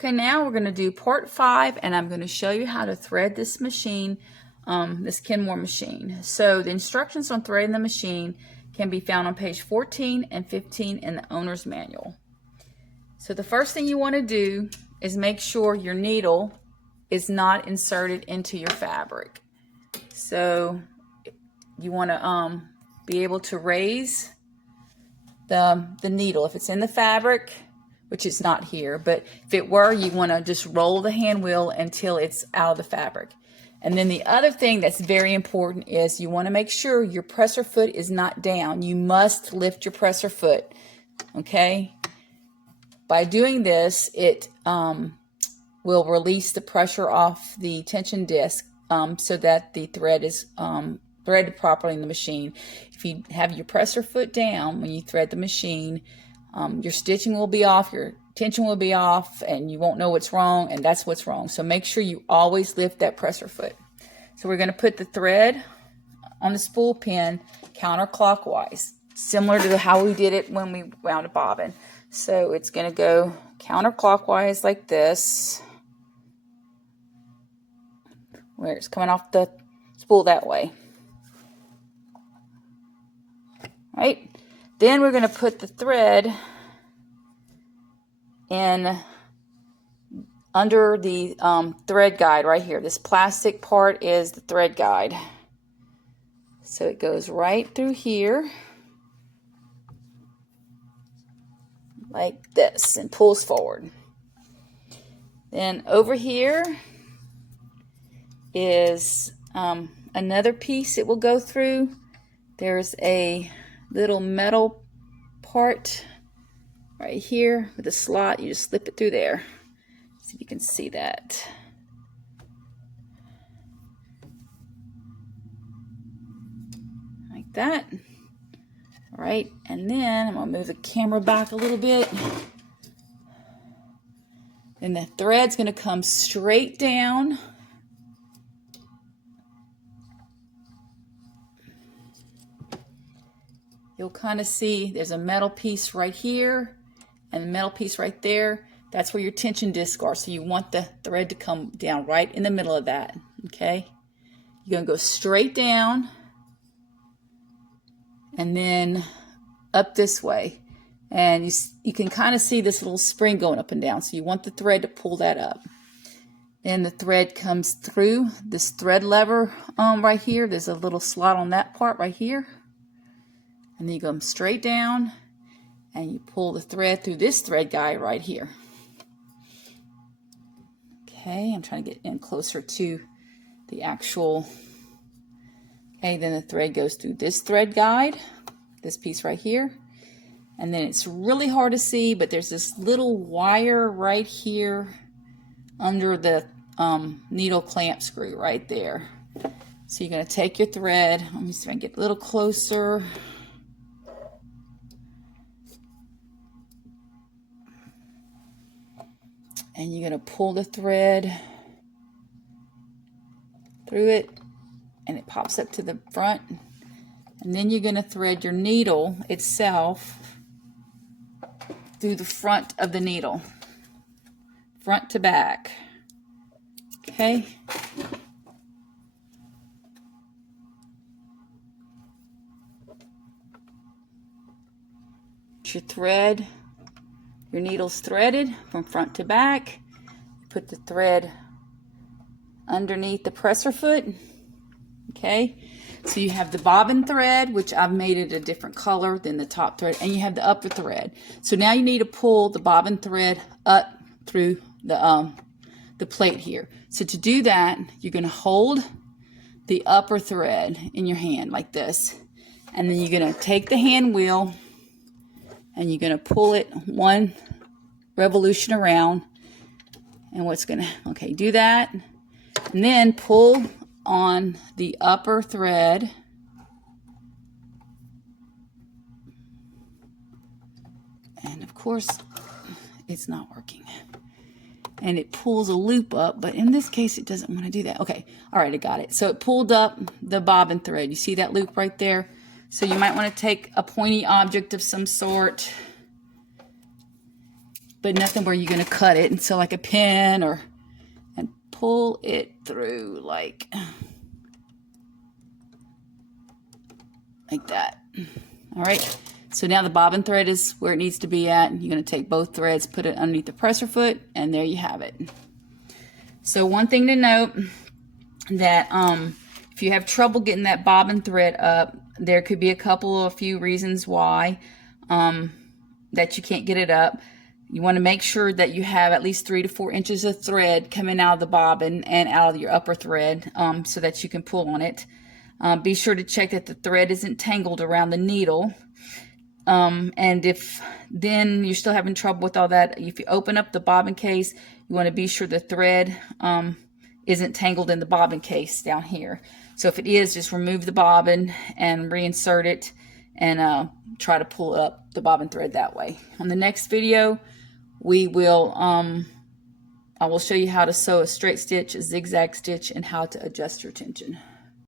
Okay, now we're going to do part 5, and I'm going to show you how to thread this machine, this Kenmore machine. So the instructions on threading the machine can be found on page 14 and 15 in the owner's manual. So the first thing you want to do is make sure your needle is not inserted into your fabric. So you want to be able to raise the needle. If it's in the fabric, which is not here, but if it were, you want to just roll the hand wheel until it's out of the fabric. And then the other thing that's very important is you want to make sure your presser foot is not down. You must lift your presser foot, okay? By doing this, it will release the pressure off the tension disc so that the thread is threaded properly in the machine. If you have your presser foot down when you thread the machine, your stitching will be off, your tension will be off, and you won't know what's wrong, and that's what's wrong. So make sure you always lift that presser foot. So we're going to put the thread on the spool pin counterclockwise, similar to how we did it when we wound a bobbin. So it's going to go counterclockwise like this, where it's coming off the spool that way. Right? Then we're going to put the thread in under the thread guide right here. This plastic part is the thread guide. So it goes right through here like this and pulls forward. Then over here is another piece it will go through. There's a little metal part right here with a slot. You just slip it through there. See if you can see that. Like that. All right, and then I'm going to move the camera back a little bit. Then the thread's going to come straight down. You'll kind of see there's a metal piece right here and a metal piece right there. That's where your tension discs are. So you want the thread to come down right in the middle of that. Okay? You're going to go straight down and then up this way. And you can kind of see this little spring going up and down. So you want the thread to pull that up. Then the thread comes through this thread lever right here. There's a little slot on that part right here. And then you go straight down and you pull the thread through this thread guide right here. Okay, I'm trying to get in closer to the actual. Okay, then the thread goes through this thread guide, this piece right here. And then it's really hard to see, but there's this little wire right here under the needle clamp screw right there. So you're going to take your thread. Let me see if I can get a little closer. And you're going to pull the thread through it, and it pops up to the front. And then you're going to thread your needle itself through the front of the needle, front to back. Okay? Your thread. Your needle's threaded from front to back. Put the thread underneath the presser foot. Okay, so you have the bobbin thread, which I've made it a different color than the top thread, and you have the upper thread. So now you need to pull the bobbin thread up through the plate here. So to do that, you're going to hold the upper thread in your hand like this, and then you're going to take the hand wheel and you're going to pull it one revolution around. And what's going to, okay, do that. And then pull on the upper thread. And of course, it's not working. And it pulls a loop up, but in this case, it doesn't want to do that. Okay, all right, I got it. So it pulled up the bobbin thread. You see that loop right there? So you might want to take a pointy object of some sort but nothing where you're going to cut it. And so like a pin and pull it through like that. All right. So now the bobbin thread is where it needs to be at. You're going to take both threads, put it underneath the presser foot, and there you have it. So one thing to note, that if you have trouble getting that bobbin thread up, there could be a few reasons why that you can't get it up. You want to make sure that you have at least 3 to 4 inches of thread coming out of the bobbin and out of your upper thread, so that you can pull on it. Be sure to check that the thread isn't tangled around the needle. And if then you're still having trouble with all that, if you open up the bobbin case, you want to be sure the thread isn't tangled in the bobbin case down here. So if it is, just remove the bobbin and reinsert it and try to pull up the bobbin thread that way. On the next video, we will I will show you how to sew a straight stitch, a zigzag stitch, and how to adjust your tension.